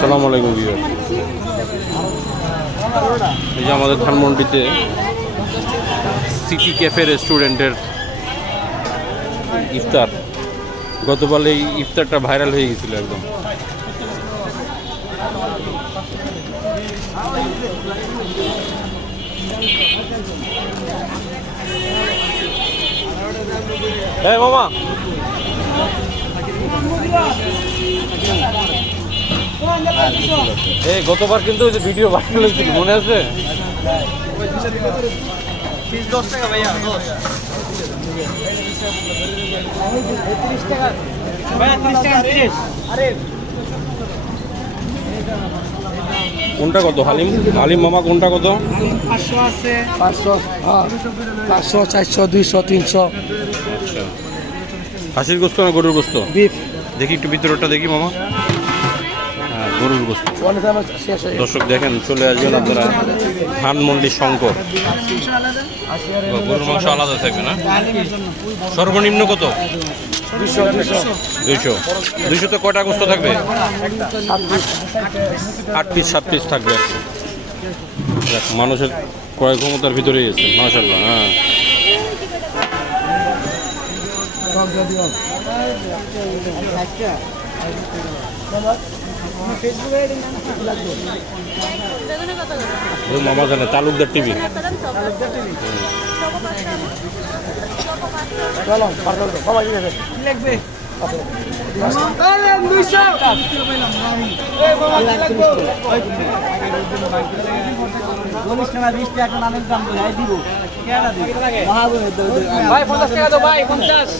আসসালামু আলাইকুম ভিউয়ার। এই যে আমাদের ধানমন্ডিতে সিটি ক্যাফে রেস্টুরেন্টের ইফতার, গতকাল এই ইফতারটা ভাইরাল হয়ে গেছিল একদম। এই মামা, এই গতবার কিন্তু ওই যে ভিডিও ভাইরাল হয়েছিল, মনে আছে? কোনটা কত হালিম? হালিম মামা কোনটা কত? 500 আছে, 500, 500, 400, 200, 300। আচ্ছা, হাঁসির গোস্ত না গরুর গোস্ত? বিফ দেখি একটু ভিতরটা দেখি মামা। হ্যাঁ, গরুর গোস্ত। দর্শক দেখেন, চলে আসবেন আপনারা ধানমন্ডি শঙ্কর। গরুর মাংস আলাদা থাকবে না? সর্বনিম্ন কত? 200। 200 তো কয়টা গোস্ত থাকবে? 8 পিস 7 পিস থাকবে আর কি। দেখ, মানুষের ক্রয় ক্ষমতার ভিতরেই আছে, মাশাআল্লাহ। হ্যাঁ, মামা জানে তালুকদার টিভি। ভাই 50 টাকা দাও ভাই, 50।